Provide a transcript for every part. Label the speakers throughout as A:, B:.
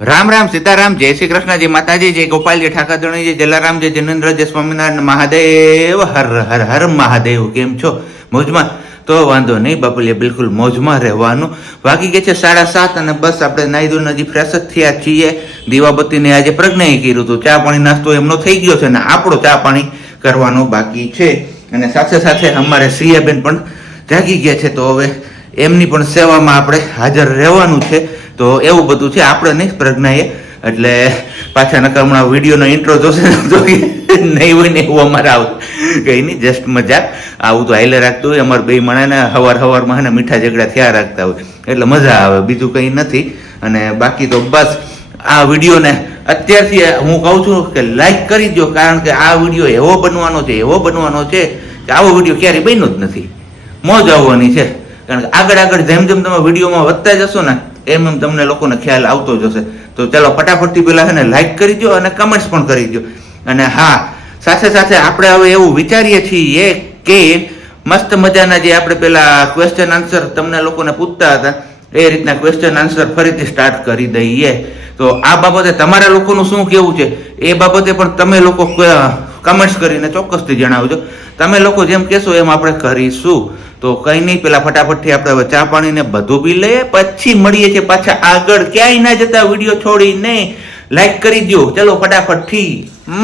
A: રામ રામ સીતારામ, જય શ્રી કૃષ્ણ જય માતાજી, જય ગોપાલજી ઠાકરધણી જય જલારામ, જય જનેન્દ્ર, જય સ્વામિનારાયણ, મહાદેવ, હર હર હર મહાદેવ, કેમ છો? મોજમાં? તો વાંધો નહીં બાપુલિયા બિલકુલ મોજમાં રહેવાનું. વાગી ગયા છે, સાડા સાત અને બસ આપણે નાઈ ધોઈને હજી ફ્રેશ જ થયા છીએ. દીવાબત્તીને આજે પ્રજ્ઞાએ કર્યું હતું. ચા પાણી નાસ્તો એમનો થઈ ગયો છે ને આપણો ચા પાણી કરવાનો બાકી છે. અને સાથે સાથે અમારે સિયાબેન પણ જાગી ગયા છે. તો હવે એમની પણ સેવામાં આપણે હાજર રહેવાનું છે. તો એવું બધું છે. આપણે નહીં, પ્રજ્ઞાએ. એટલે પાછા નકર હમણાં વિડીયોનો ઇન્ટ્રો જોશે નહીં હોય ને એવું અમારે આવું. કઈ નહીં જસ્ટ મજાક. આવું તો હાઈલે રાખતું હોય. અમારે બે મણાને હવાર હવારમાં ને મીઠા ઝઘડા થયા રાખતા હોય. એટલે મજા આવે, બીજું કંઈ નથી. અને બાકી તો બસ આ વિડીયોને અત્યારથી હું કહું છું કે લાઈક કરી દો કારણ કે આ વીડિયો એવો બનવાનો છે, એવો બનવાનો છે કે આવો વીડિયો ક્યારેય બન્યો જ નથી. મોજ આવવાની છે. કારણ કે આગળ આગળ જેમ જેમ તમે વિડીયોમાં વધતા જશો ને એમ એમ તમને લોકોને ખ્યાલ આવતો જશે તો ચાલો ફટાફટથી પેલા છે ને લાઈક કરી દો અને કમેન્ટ્સ પણ કરી દો અને હા, સાથે સાથે આપણે હવે એવું વિચારીએ છીએ કે મસ્ત મજાના જે આપણે પેલા ક્વેશ્ચન આન્સર તમને લોકોને પૂછતા હતા, એ રીતના ક્વેશ્ચન આન્સર ફરીથી સ્ટાર્ટ કરી દઈએ. તો આ બાબતે તમારા લોકોનું શું કેવું છે? એ બાબતે પણ તમે લોકો કમેન્ટ્સ કરીને ચોક્કસથી જણાવજો. તમે લોકો જેમ કહેશો એમ આપણે કરીશું. તો કંઈ નહીં પેલા ફટાફટથી આપણે હવે ચા પાણીને બધું પી લઈએ પછી મળીએ છીએ પાછા આગળ. ક્યાંય ના જતા વીડિયો છોડી નહીં લાઈક કરી દો ચલો ફટાફટથી.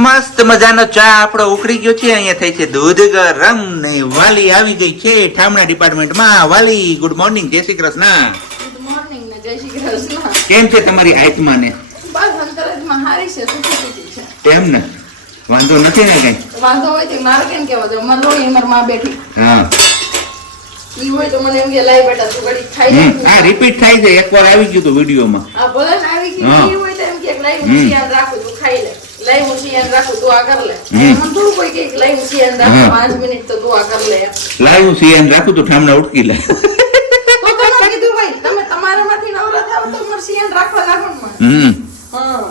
A: મસ્ત મજાનો ચા આપણો ઉકળી ગયો છે અહીંયા થઈ છે દૂધ ગરમ ને વાલી આવી ગઈ છે ઠામણા ડિપાર્ટમેન્ટમાં. વાલી ગુડ મોર્નિંગ જય શ્રી કૃષ્ણ.
B: ગુડ મોર્નિંગ ને જય શ્રી કૃષ્ણ.
A: કેમ છે તમારી આત્માને?
B: બસ અંતરજમાં હારી છે સુખી સુખી છે.
A: એમ ને? વાંધો નથી ને કઈ?
B: વાંધો હોય તો મારે કેમ કેવો લોહી મારી માં બેઠી.
A: હા.
B: ઈ હોય તો મને એમ કે લાઈ બેટા તું ઘડી ખાઈ
A: હમ, રિપીટ થાય છે. એકવાર આવી ગયું હતું વિડીયોમાં.
B: આ ભલે આવી ગઈ ઈ હોય તો એમ કે લાઈ હું યાદ રાખું તું ખાઈ લે. લાઈ હું યાદ રાખું તું આ કર લે. મને થોડું કોઈ કે લાઈ હું રાખું મિનિટ તો તું આ કર લે.
A: લાઈવ હું સીએન રાખું તો ઠામના ઉટકી લે.
B: તો તમે કીધું ભાઈ તમે તમારામાંથી નવરા થાવ તો મને યાદ રાખવા લાગો ને
A: હમ.
B: હા.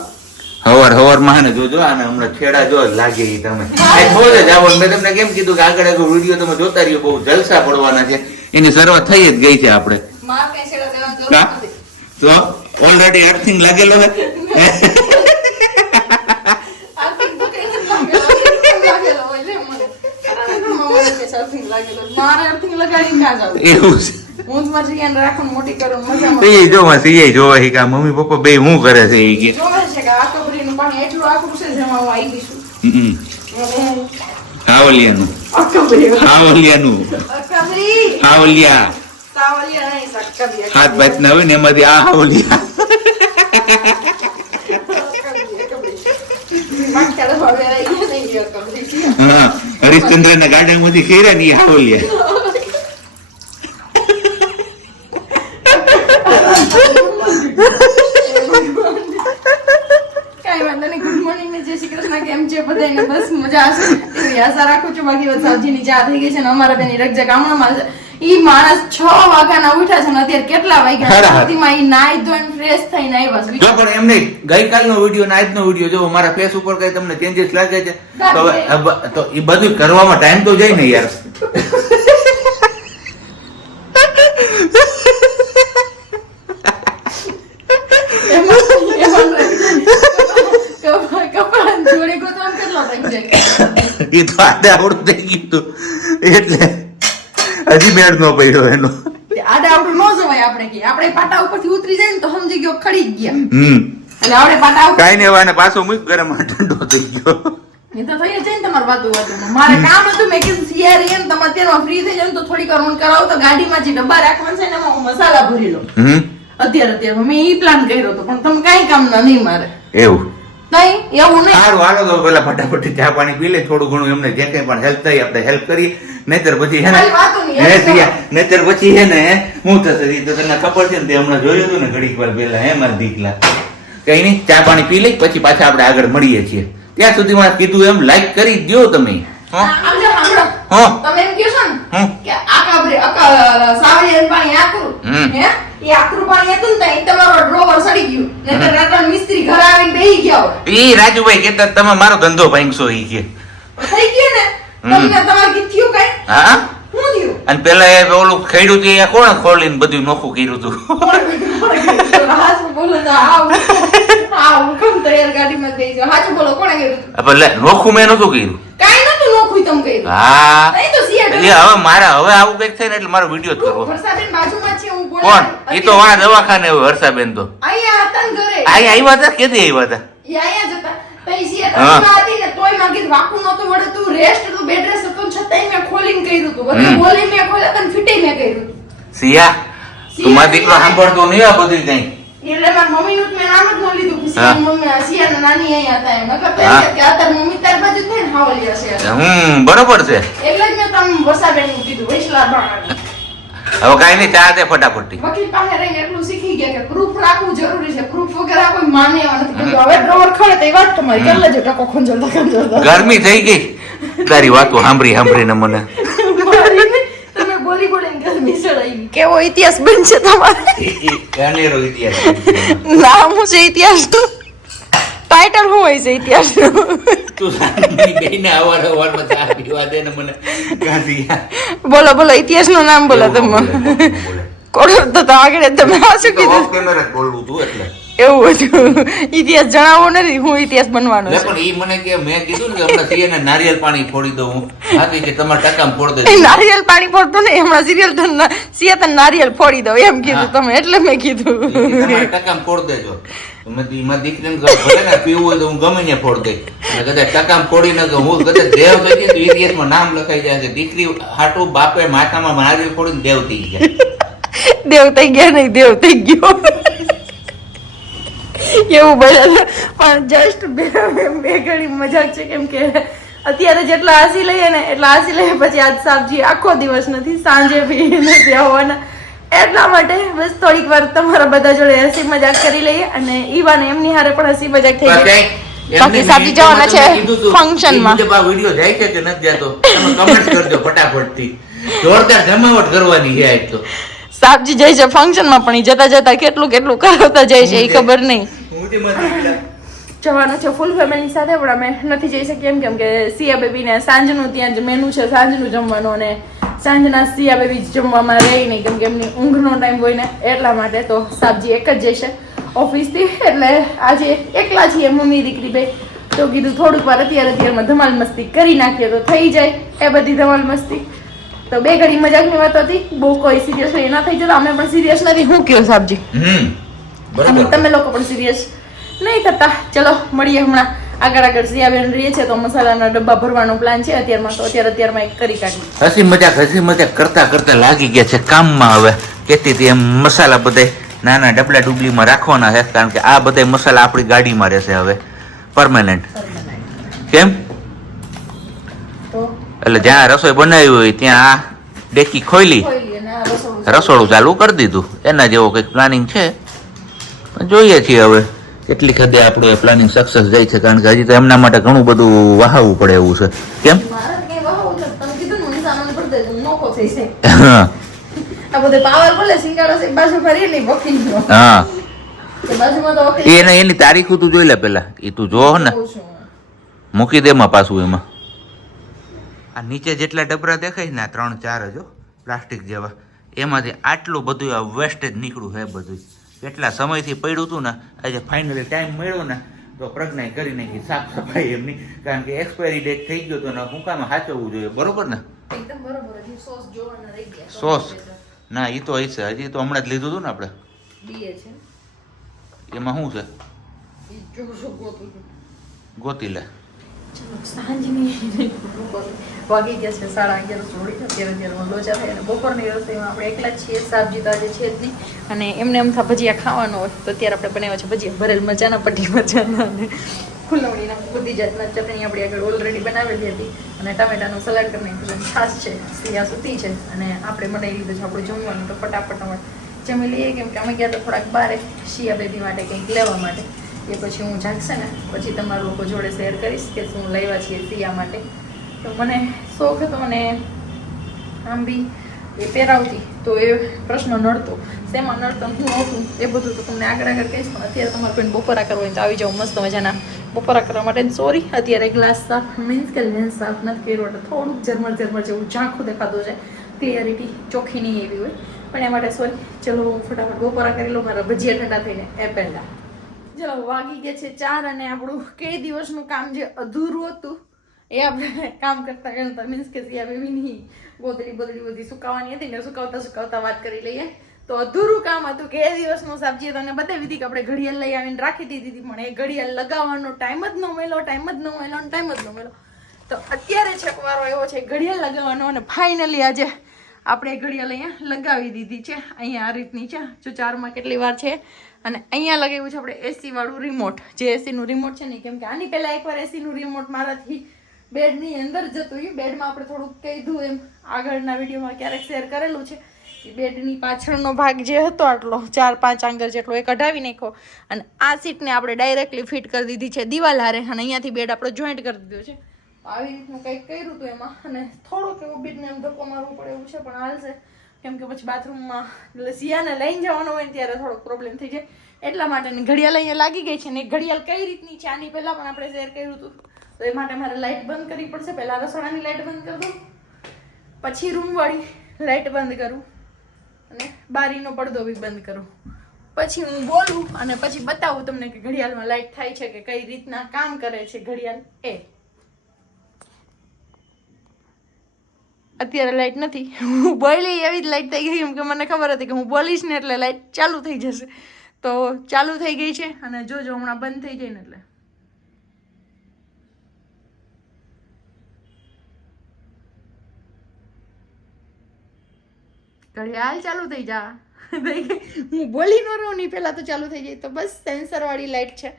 A: હવાર હવારમાં ને જોજો આને હમણાં છેડા જો લાગે એ તમે. થોડે જ આવો મેં તમને કેમ કીધું કે આગળ આગળ વીડિયો તમે જોતા રહ્યો બહુ જલસા પડવાના છે. એની શરૂઆત થઈ જ ગઈ છે આપણે. તો ઓલરેડી અર્થિંગ લાગેલો છે.
B: મને. મને?
A: એવું છે.
B: હું જ મારી જીયાને રાખું મોટી કરું મજામાં મજામાં.
A: જો જોવા સીએ જોવા હી કે મમ્મી પપ્પા બે શું કરે છે એ કે
B: જોવે છે કે આ કબરીનું પાણી એટલું આકરું છે જેમાં હું આવી છું. હું.
A: હાવલિયા
B: નહીં, સાકરિયા.
A: હાથ ભાત ના હોય ને એમાંથી આ હાવલિયા
B: એ છે.
A: હા હરિશ્ચંદ્ર ના ગાર્ડનમાંથી ખેરા ની હાવલિયા
B: કાંઈ વાંધો નહીં ગુડ મોર્નિંગ ને જય શ્રી કૃષ્ણ કેમ છે બધાને બસ મજા હશે એવી આશા રાખું છું. બાકી બસ સબ્જીની ચા થઈ ગઈ છે ને અમારા બેની રકજક ગામડામાં છે. ઈ માણસ છ વાગ્યાના ઉઠ્યા છે ને અત્યારે કેટલા વાગ્યા. સુધીમાં ઈ નાઈ ધોઈને ફ્રેશ થઈને આવ્યા છે.
A: જો પણ એમ નહીં ગઈકાલનો વીડિયો ને આજનો વીડિયો જો મારા ફેસ ઉપર કઈ તમને ચેન્જીસ લાગે છે? તો એ બધું કરવામાં ટાઈમ તો જાય ને યાર
B: એમાં- એમાં કપડાં- કપડાં જોડે ગોતવામાં કેટલો time જાય?
A: એ તો આડે આવડું થઈ ગયું એટલે હજી મેળ નો પડ્યો એનો.
B: આડે આવડું નો જવાય આપણે કે. આપણે પાટા ઉપરથી ઉતરી જાય ને તો સમજી ગયો ખડી ગયા.
A: હમ.
B: અને આપણે પાટા
A: કાઈ ને પાછો મૂક ગરમ ઠંડો થઈ ગયો.
B: એ તો થઈ જાય ને તમારું વાતું વાતું મારે કામ હતું મેં કીધું સિયારી એમ તમે અત્યારમાં ફ્રી થઈ જાવ તો થોડીક વાર કરાવો. તો ગાડીમાં જે ડબ્બા રાખવાના છે ને એમાં હું મસાલા ભરી લઉં. અત્યારે અત્યારે મેં ઈ પ્લાન કર્યો હતો પણ તમે કઈ કામ ના નહીં મારે.
A: એવું.
B: નહીં એવું નહીં.
A: સારું હાલો તો પેલા ફટાફટ ચા પાણી પી લે થોડું ઘણું એમને જે કઈ પણ હેલ્પ થઈ આપણે હેલ્પ કરીએ. નહીતર પછી હે ને હે સિયા નહીતર પછી હે ને હું થશે? તો તને ખબર છે ને તે હમણાં જોયું હતું ને ઘડીક વાર પહેલા હે મારા દીકલા? કઈ નહીં ચા પાણી પી લઈ પછી પાછા આપણે આગળ મળીએ છીએ. ત્યાં સુધી મારે કીધું એમ લાઈક કરી દ્યો તમે. હા?
B: તમે એમ કહો છો ને. કે આ કાબરે અક- સાવરિયાનું પાણી આકરું. હે?
A: ઓલું ખેડ્યું હતું કોણ ખોલીને બધું નોખું કર્યું હતું નોખું મેં નતું કર્યું.
B: કાઈ નોખું તમ કર્યું.
A: હા.
B: નહીં તો સીએ
A: એ હવે મારા હવે આવું કંઈક થાય ને એટલે મારો વીડિયો જ કરવો.
B: વર્ષાબેન બાજુમાં છે હું.
A: કોણ? એ તો વાં દવાખાને હોય હર્ષાબેન તો.
B: અહીંયા હતા ને ઘરે.
A: આ આવ્યા હતા? કેદી આવ્યા હતા?
B: એ અહીંયા જ હતા. ને તોય માગે વાકું છતાંય મેં ખોલીને કર્યું. બધું બોલી મેં ખોલ્યા મેં કર્યું
A: સિયા તું મારો દીકરો સાંભળતો નહીં આ બધી કઈ?
B: એટલે મારી મમ્મીનું મેં નામ જ ન લીધું.
A: હમ બરોબર છે. હવે કાંઈ નહીં ચા દે ફટાફટી
B: વકીલ પાસે રહીને એટલું શીખી ગયા કે proof રાખવું જરૂરી છે. Proof વગર કોઈ માને નથી. હવે તો એ વાત તમારી. ટકો.
A: ગરમી થઈ ગઈ. તારી વાતો સાંભળી સાંભળીને મને
B: તમે બોલી બોલીને ગરમી સળાઈ કેવો ઇતિહાસ બનશે તમારો?
A: ઇતિહાસ
B: નામ છે ઇતિહાસ ટાઇટલ શું હોય છે ઇતિહાસ? બોલો બોલો ઇતિહાસનું નામ બોલો તમે આગળ તમે આ શું કીધું?
A: બોલવું તું એટલે.
B: એવું હતું ઇતિહાસ જણાવવો નથી હું ઇતિહાસ બનવાનો છે.
A: પણ ઈ મને કે મેં કીધું ને કે હમણાં સિયાને નારિયેલ પાણી ફોડી દઉં હું. હાથી કે તમારા ટકામ ફોડ
B: એ
A: દે
B: નારિયેલ પાણી ફોડતો ને હમણાં સિરિયલ સિયા તને નારિયેલ ફોડી દઉં એમ કીધું તમે એટલે મેં કીધું.
A: તમારા ટકામ ફોડ દેજો. મારી દીકરીને ભલે ને પીવું હોય તો હું ગમે ત્યાં ફોડ દઈ અને કદાચ ટકામ ફોડી ન કહું, હું કદાચ દેવ તો ઇતિહાસમાં નામ લખાઈ જાય છે. દીકરી હાટુ બાપે માથામાં નારિયેળ ફોડીને દેવ થઈ ગયા.
B: દેવ થઈ ગયા નહીં દેવ થઈ ગયો. એવું બને છે. પણ જસ્ટ બે બે ઘડી મજાક છે કેમ કે અત્યારે જેટલા હાસી લઈએ ને એટલા હાસી લઈએ પછી આજ સાબજી આખો દિવસ નથી સાંજે બી નથી આવવાના. એટલા માટે બસ થોડીક વાર તમારા બધા જોડે હસી મજાક કરી લઈએ અને ઈવાને એમની હારે પણ હસી મજાક થઈ જાય. બાકી સાબજી જવાના છે ફંક્શનમાં
A: વીડિયો જાય છે કે નથી જતો તમે કમેન્ટ કરજો ફટાફટથી. જોરદાર જમાવટ કરવાની છે આજ તો.
B: સાબજી જાય છે ફંક્શનમાં પણ જતા જતા કેટલું કેટલું કરાવતા જાય છે એ ખબર નહીં. જવાનું છે ફૂલ ફેમિલી સાથે પણ અમે નથી જઈ શકીએ એમ કેમ કે સિયા બેબીને સાંજનું ત્યાં જ મેનુ છે સાંજનું જમવાનું અને સાંજના સિયા બેબી જમવામાં રહી નહીં કેમ કે એમની ઊંઘનો ટાઈમ હોય ને એટલા માટે તો સાબજી એક જ જશે ઓફિસથી. એટલે આજે એકલા છીએ મમ્મી દીકરી બે. તો કીધું થોડુંક વાર અત્યારે અત્યારમાં ધમાલ મસ્તી કરી નાખીએ તો થઈ જાય એ બધી ધમાલ મસ્તી. તો બે ઘડી મજાકની વાત હતી બહુ કોઈ સિરિયસ ના થઈ જતા અમે પણ સિરિયસ નથી. હું કયો સાબજી?
A: બરાબર.
B: તમે લોકો પણ સિરિયસ નહીં થતા. ચલો મળીએ હમણાં. આગળ આગળ સિયાબેન રહીએ છે તો મસાલાના ડબ્બા ભરવાનો પ્લાન છે. અત્યારમાં તો અત્યારે અત્યારમાં એક કરી કાઢી
A: હસી મજાક હસી મજાક કરતા કરતા લાગી ગયા છે કામમાં હવે. કેતી હતી એમ મસાલા બધા નાના ડબલા ડુબલીમાં રાખવાના છે કારણ કે આ બધા મસાલા આપણી ગાડીમાં રહેશે હવે. પરમાનન્ટ કેમ? એટલે જ્યાં રસોઈ બનાવી હોય ત્યાં આ ડેકી ખોલી
B: રસોડું.
A: ચાલુ કરી દીધું. એના જેવો કંઈક પ્લાનિંગ છે. જોઈએ છીએ હવે. કેટલી હદે આપણે પ્લાનિંગ સક્સેસ જાય છે? કારણ કે હજી તો એમના માટે ઘણું બધું વહાવવું પડે એવું છે. કેમ. હા એને એની તારીખ તું જોઈ લે પેલા એ તું જો ને. મૂકી દે માં પાછું એમાં. આ નીચે જેટલા ડબરા દેખાય ને આ ત્રણ ચાર જ પ્લાસ્ટિક જેવા. એમાંથી આટલું બધું આ વેસ્ટેજ નીકળ્યું હે બધું કેટલા સમયથી પડ્યું હતું ને આજે ફાઇનલી ટાઈમ મળ્યો ને તો પ્રજ્ઞાએ કરી નાખી સાફ સફાઈ એમની. કારણ કે એક્સપાયરી ડેટ થઈ ગયો તો ને હું કામ સાચવવું જોઈએ બરોબર ને?
B: સોસ
A: ના એ તો હશે. હજી તો હમણાં જ લીધું હતું ને આપણે. એમાં શું છું.
B: ગોતી
A: લે.
B: ચલો, સાંજની વાગી ગયા છે સાડા અગિયાર જોડી અત્યારે અત્યારે લોચા થાય અને બપોરની રસોઈમાં આપણે એકલા જ છીએ શાકજી તો આજે છે જ નહીં. અને એમને એમ ભજીયા ખાવાનું હોય તો અત્યારે આપણે બનાવ્યા છે ભજીયા. ભરેલ મજાના પટ્ટી મજાના અને ફૂલવણીના બધી જાતના ચટણી આપણી આગળ ઓલરેડી બનાવેલી હતી. અને ટામેટાનું સલાડ કરીને છે છાશ છે સિયા સૂતી છે. અને આપણે બનાવી લીધું છે આપણું જમવાનું તો ફટાફટ અમે જમી લઈએ કેમ કે અમે ગયા તો થોડાક બારે શિયા બેબી માટે કંઈક લેવા માટે. એ પછી હું જાગશે ને, પછી તમારા લોકો જોડે શેર કરીશ કે શું લાવ્યા છીએ સિયા માટે. તો મને શોખ હતો અને આમ બી એ પહેરાવતી. તો એ પ્રશ્ન નડતો. શેમાં નડતો હું હતું એ બધું તો તમને આગળ આગળ કહીશ. પણ અત્યારે તમારે કોઈને બપોરા કરવા તો આવી જાઓ મસ્ત મજાના બપોરા કરવા માટે. સોરી અત્યારે ગ્લાસ સાફ મીન્સ કે લેન્સ સાફ નથી કર્યો એટલે થોડુંક ઝરમર ઝરમર જેવું ઝાંખું દેખાતું છે ક્લિયરિટી ચોખ્ખી નહીં એવી હોય. પણ એ માટે સોરી ચલો હું ફટાફટ બપોરા કરી લઉં, મારા ભજીયા ઠંડા થઈને. એ પહેલાં. ચલો વાગી ગયા છે ચાર અને આપણું કઈ દિવસનું કામ જે અધૂરું હતું, એ આપણે કામ કરતા કરતા મીન્સ કે સિયા બેબીની ગોદડી બોદડી બધી સુકાવાની હતી ને સુકાવતા સુકાવતા વાત કરી લઈએ. તો અધૂરું કામ હતું કે એ દિવસનું સબ્જી તમને બતાવી હતી કે આપણે ઘડિયાળ લઈ આવીને રાખી દીધી હતી, પણ એ ઘડિયાળ લગાવવાનો ટાઈમ જ ન મળ્યો ટાઈમ જ ન મળ્યો ટાઈમ જ ન મળ્યો. તો અત્યારે છકવારો એવો છે, ઘડિયાળ લગાવવાનો અને ફાઇનલી આજે આપણે ઘડિયાળ અહીંયા લગાવી દીધી છે. અહીંયા આ રીતની છે. જો ચારમાં કેટલી વાર છે? અને અહીંયા લગાવ્યું છે આપણે એસી વાળું રિમોટ જે એસીનું રિમોટ છે ને કેમ કે આની પહેલાં એકવાર એસીનું રિમોટ મારાથી બેડની અંદર જતું રહ્યું બેડમાં આપણે થોડુંક કીધું એમ. આગળના વિડીયોમાં ક્યારેક શેર કરેલું છે કે બેડની પાછળનો ભાગ જે હતો આટલો, ચાર પાંચ આંગર જેટલો એ કઢાવી નાખ્યો. અને આ સીટને આપણે ડાયરેક્ટલી ફિટ કરી દીધી છે દિવાલ હારે. અને અહીંયાથી બેડ આપણો જોઈન્ટ કરી દીધો છે. આવી રીતનું કંઈક કર્યું હતું એમાં. અને થોડુંક એવું બીજને એમ ધક્કો મારવું પડે એવું છે, પણ હાલશે. કેમ કે પછી બાથરૂમમાં સિયાને લઈને જવાનો હોય ને ત્યારે થોડોક પ્રોબ્લેમ થઈ જાય. એટલા માટે ઘડિયાળ અહીંયા લાગી ગઈ છે ને ઘડિયાળ કઈ રીતની છે? આની પહેલાં પણ આપણે શેર કર્યું હતું. તો એ માટે મારે લાઇટ બંધ કરવી પડશે. પહેલાં રસોડાની લાઇટ બંધ કરી દઉં. પછી રૂમવાળી લાઇટ બંધ કરું. અને બારીનો પડદો બી બંધ કરું. પછી હું બોલું અને પછી બતાવું તમને કે ઘડિયાળમાં લાઇટ થાય છે કે કઈ રીતના કામ કરે છે ઘડિયાળ એ. અત્યારે લાઇટ નથી. હું બોલી એવી જ લાઇટ થઈ ગઈ કેમ કે મને ખબર હતી કે હું બોલીશ ને એટલે લાઇટ ચાલુ થઈ જશે. તો ચાલુ થઈ ગઈ છે અને જોજો, હમણાં બંધ થઈ જાય એટલે. ઘડિયાળ ચાલુ થઈ જા. હું બોલી ન રહું નહીં પહેલાં તો ચાલુ થઈ જાય તો બસ સેન્સર વાળી લાઈટ છે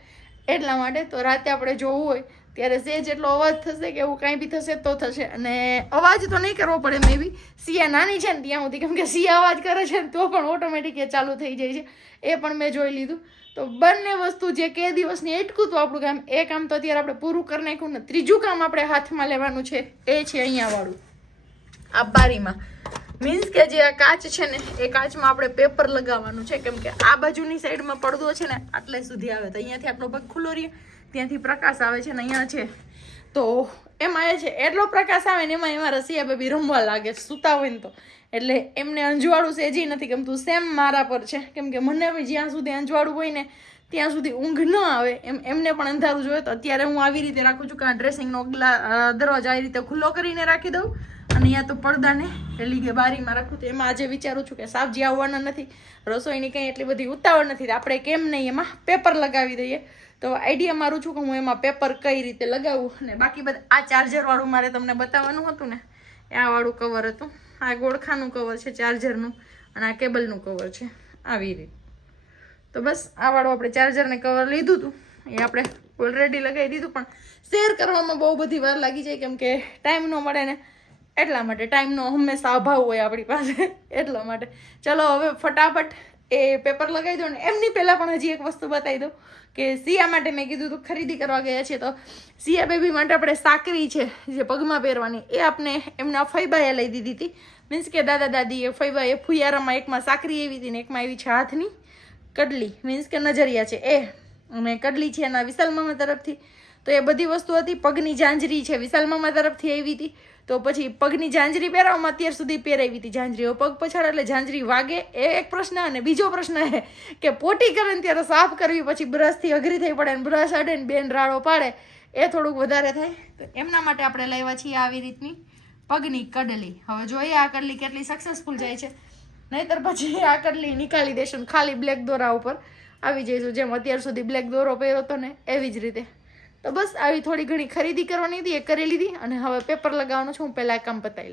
B: એટલા માટે. તો રાતે આપણે જોવું હોય ત્યારે સેજ એટલો અવાજ થશે કે એવું કાંઈ બી થશે તો થશે. અને અવાજ તો નહીં કરવો પડે મે બી. સિયા નાની છે ને ત્યાં સુધી કેમ કે સિયા અવાજ કરે છે ને તો પણ ઓટોમેટિક એ ચાલુ થઈ જાય છે. એ પણ મેં જોઈ લીધું. તો બંને વસ્તુ જે કે દિવસની એટકું હતું આપણું કામ એ કામ તો અત્યારે આપણે પૂરું કરી નાખ્યું ને ત્રીજું કામ આપણે હાથમાં લેવાનું છે, એ છે અહીંયા વાળું આ બારીમાં. મીન્સ કે જે આ કાચ છે ને, એ કાચમાં આપણે પેપર લગાવવાનું છે. કેમ કે આ બાજુની સાઈડમાં પડદો છે ને, આટલે સુધી આવે. તો અહીંયાથી આપણો પગ ખુલ્લો રહે. ત્યાંથી પ્રકાશ આવે છે ને અહીંયા છે. તો એમાં એ છે, એટલો પ્રકાશ આવે ને એમાં એમાં રસિયા બેબી રમવા લાગે સૂતા હોય ને તો. એટલે એમને અંજવાળું સેજી નથી ગમતું. સેમ મારા પર છે, કેમ કે મને બી જ્યાં સુધી અંજવાળું હોય ને, ત્યાં સુધી ઊંઘ ન આવે. એમ, એમને પણ અંધારું જોઈએ તો અત્યારે હું આવી રીતે રાખું છું કે આ ડ્રેસિંગનો ગ્લા દરવાજો આવી રીતે ખુલ્લો કરીને રાખી દઉં. અને અહીંયા તો પડદાને પેલી કે બારીમાં રાખું. તો એમાં આજે વિચારું છું કે સાબજી આવવાના નથી, રસોઈની કંઈ એટલી બધી ઉતાવળ નથી. આપણે કેમ નહીં એમાં પેપર લગાવી દઈએ. તો આઈડિયા મારું છું કે હું એમાં પેપર કઈ રીતે લગાવું અને બાકી બધા આ ચાર્જર વાળું મારે તમને બતાવવાનું હતું ને. એ આ વાળું કવર હતું. આ ગોળખાનું કવર છે ચાર્જરનું અને આ કેબલનું કવર છે. આવી રીતે. તો બસ, આ વાળું આપણે ચાર્જરને કવર લીધું હતું. એ આપણે ઓલરેડી લગાવી દીધું, પણ શેર કરવામાં બહુ બધી વાર લાગી જાય કેમ કે ટાઈમ ન મળે ને. એટલા માટે ટાઈમનો હંમેશા અભાવ હોય આપણી પાસે. એટલા માટે. ચલો હવે ફટાફટ એ પેપર લગાવી દો ને. એમની પહેલાં પણ હજી એક વસ્તુ બતાવી દઉં કે સિયા માટે મેં કીધું હતું ખરીદી કરવા ગયા છે તો સિયા બેબી માટે આપણે સાકરી છે જે પગમાં પહેરવાની. એ આપણે એમના ફૈબાએ લઈ દીધી હતી. મીન્સ કે દાદા દાદીએ ફૈબાએ ફુયારામાં એકમાં સાકરી એવી હતી ને એકમાં એવી છે હાથની કડલી. મીન્સ કે નજરિયા છે. એ અને કડલી છે એના વિશાલ મામા તરફથી. તો એ બધી વસ્તુ હતી. પગની જાંજરી છે. વિશાલ મામા તરફથી આવી હતી. તો પછી પગની ઝાંઝરી પહેરાવવામાં અત્યાર સુધી પહેરાવી હતી. જાંજરી પગ પછાડ એટલે જાંજરી વાગે એ એક પ્રશ્ન અને બીજો પ્રશ્ન એ કે પોટી કરે ને ત્યારે સાફ કરવી પછી બ્રશથી અઘરી થઈ પડે ને બ્રશ અડે ને બેન રાળો પાડે, એ થોડુંક વધારે થાય. તો એમના માટે આપણે લાવ્યા છીએ આવી રીતની પગની કડલી. હવે જોઈએ આ કડલી કેટલી સક્સેસફુલ જાય છે. નહીતર પછી આ કડલી નીકાળી દેશું ખાલી બ્લેક દોરા ઉપર. આવી જઈશું જેમ અત્યાર સુધી બ્લેક દોરો પહેરો હતો ને, એવી જ રીતે. તો બસ આવી થોડી ઘણી ખરીદી કરવાની હતી, એ કરી લીધી અને હવે પેપર લગાવવાનું છે, હું પહેલાં કામ પતાવી